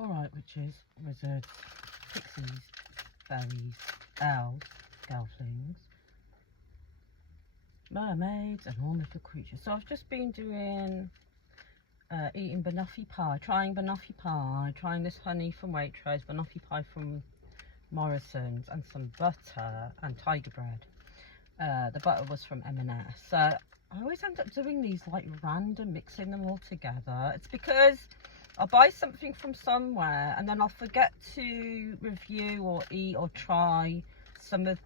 Alright, witches, wizards, pixies, fairies, elves, gelflings, mermaids and all little creatures. So I've just been doing eating banoffee pie, trying this honey from Waitrose, banoffee pie from Morrison's, and some butter and tiger bread. The butter was from M&S. So I always end up doing these like random, mixing them all together. It's because I'll buy something from somewhere and then I'll forget to review or eat or try some of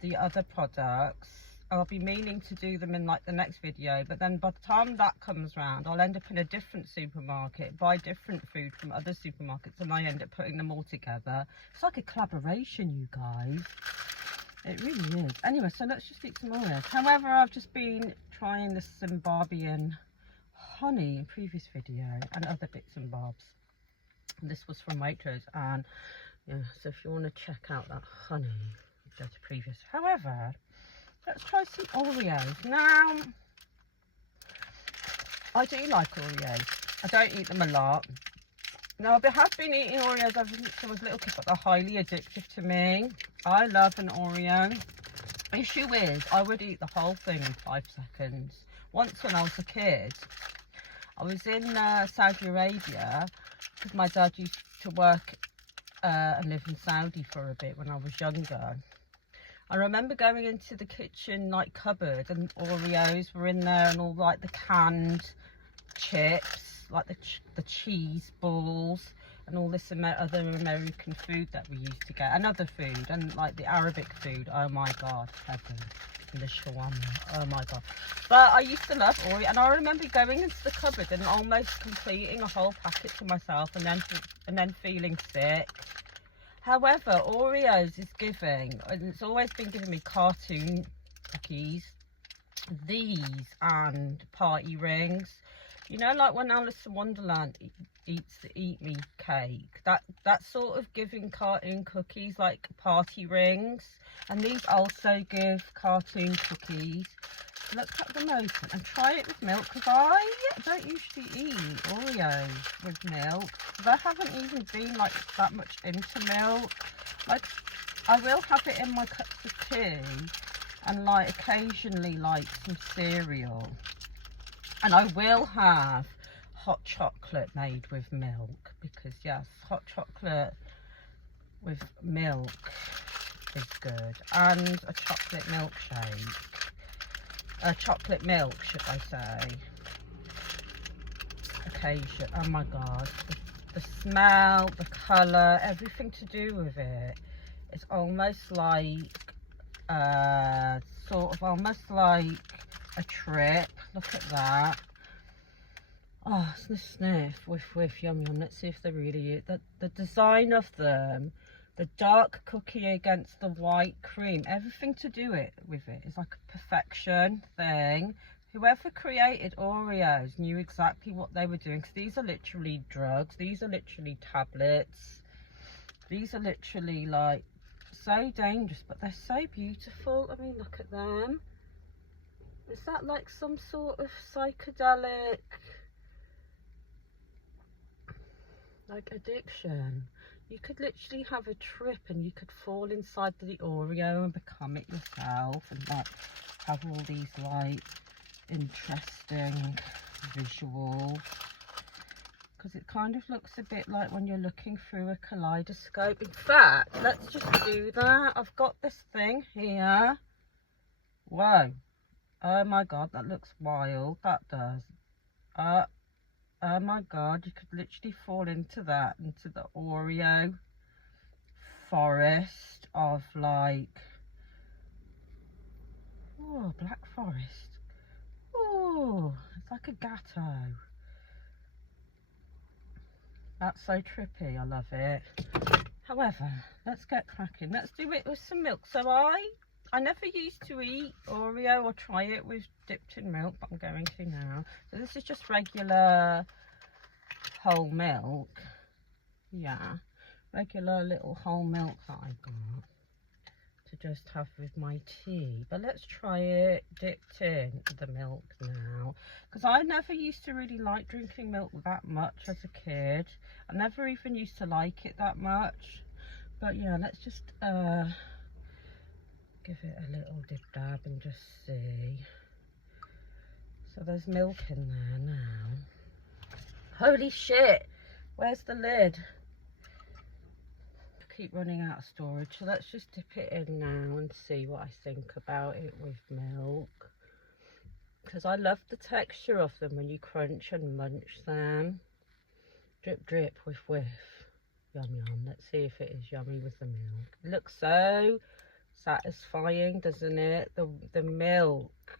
the other products. I'll be meaning to do them in like the next video, but then by the time that comes round, I'll end up in a different supermarket, buy different food from other supermarkets, and I end up putting them all together. It's like a collaboration, you guys. It really is. Anyway, so let's just eat some Oreos. However, I've just been trying the Zimbabwean honey in previous video and other bits and bobs. And this was from Waitrose, and yeah, so if you want to check out that honey, go to previous. However, let's try some Oreos. Now, I do like Oreos. I don't eat them a lot. Now, I have been eating Oreos ever since I was a little kid, but they're highly addictive to me. I love an Oreo. Issue is, I would eat the whole thing in 5 seconds. Once when I was a kid, I was in Saudi Arabia because my dad used to work and live in Saudi for a bit when I was younger. I remember going into the kitchen like cupboard and Oreos were in there, and all like the canned chips, like the cheese balls and all this other American food that we used to get, and other food, and like the Arabic food. Oh my god, heaven. And the shawarma, oh my god. But I used to love Oreo, and I remember going into the cupboard and almost completing a whole packet for myself, and then feeling sick. However, Oreos is giving, and it's always been giving me cartoon cookies, these, and party rings. You know, like when Alice in Wonderland eats the Eat Me cake, that's sort of giving cartoon cookies, like party rings. And these also give cartoon cookies. So let's cut them open and try it with milk, because I don't usually eat Oreos with milk. I haven't even been like that much into milk. Like, I will have it in my cups of tea and like occasionally like some cereal. And I will have hot chocolate made with milk, because yes, hot chocolate with milk is good. And a chocolate milkshake. A chocolate milk, should I say. Occasion. Oh my god. The smell, the colour, everything to do with it. It's almost like, sort of almost like a trip. Look at that. Oh, sniff, whiff, yum, let's see if they really, the design of them, the dark cookie against the white cream, everything to do with it is like a perfection thing. Whoever created Oreos knew exactly what they were doing, because these are literally drugs, these are literally tablets, these are literally like so dangerous, but they're so beautiful. I mean, look at them. Is that like some sort of psychedelic, like, addiction? You could literally have a trip and you could fall inside the Oreo and become it yourself, and like have all these like interesting visuals, because it kind of looks a bit like when you're looking through a kaleidoscope. In fact, let's just do that. I've got this thing here. Whoa. Oh my god, that looks wild. That does. Oh my god, you could literally fall into that, into the Oreo forest of like, oh, black forest. Oh, it's like a gatto. That's so trippy. I love it. However, let's get cracking. Let's do it with some milk. So I never used to eat Oreo or try it with dipped in milk, but I'm going to now. So this is just regular whole milk. Yeah, regular little whole milk that I got. to just have with my tea. But let's try it dipped in the milk now, because I never used to really like drinking milk that much as a kid. I never even used to like it that much. But yeah, let's just give it a little dip dab and just see. So there's milk in there now. Holy shit, where's the lid? Keep running out of storage, so let's just dip it in now and see what I think about it with milk, because I love the texture of them when you crunch and munch them. Drip drip, whiff whiff, yum yum. Let's see if it is yummy with the milk. It looks so satisfying, doesn't it? The milk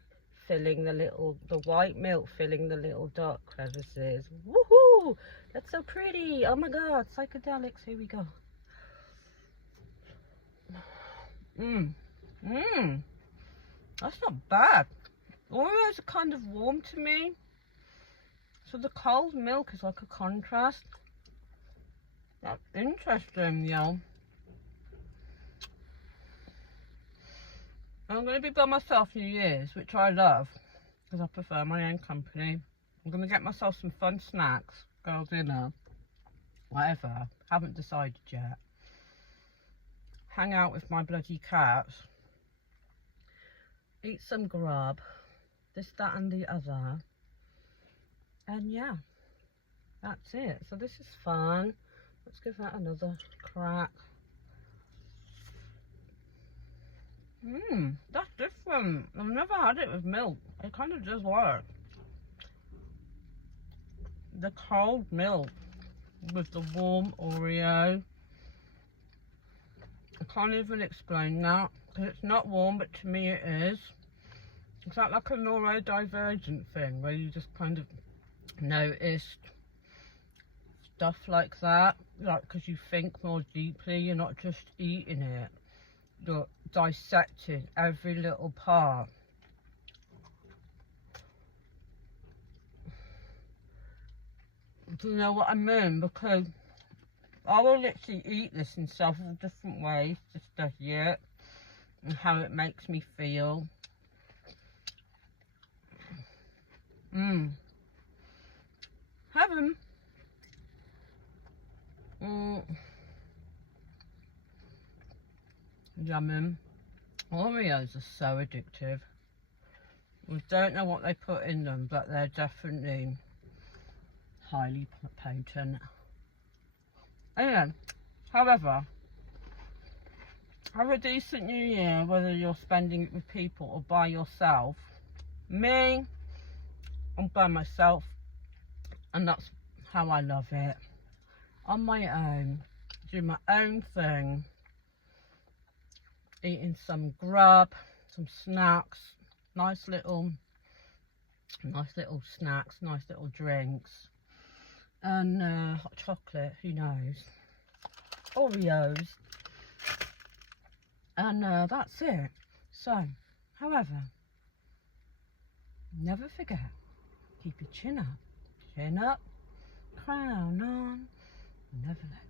filling the white milk filling the little dark crevices. Woohoo, that's so pretty. Oh my god, psychedelics, here we go. That's not bad. Oreos are kind of warm to me, so the cold milk is like a contrast. That's interesting, yo. I'm going to be by myself New Year's, which I love, because I prefer my own company. I'm going to get myself some fun snacks, girl dinner, whatever. Haven't decided yet. Hang out with my bloody cats, eat some grub, this, that and the other, and yeah, that's it. So this is fun. Let's give that another crack. That's different. I've never had it with milk. It kind of does work. The cold milk with the warm Oreo. I can't even explain that, because it's not warm, but to me it is. Is that like a neurodivergent thing, where you just kind of noticed stuff like that? Like, because you think more deeply, you're not just eating it, you're dissecting every little part. Do you know what I mean? Because I will literally eat this in several different ways, just as yet, and how it makes me feel. Heaven. Yummy. Oreos are so addictive. We don't know what they put in them, but they're definitely highly potent. Anyway, however, have a decent New Year, whether you're spending it with people or by yourself. Me, I'm by myself, and that's how I love it. On my own, do my own thing, eating some grub, some snacks, nice little snacks, nice little drinks, and hot chocolate, who knows, Oreos, and that's it. So, however, never forget, keep your chin up, crown on, never let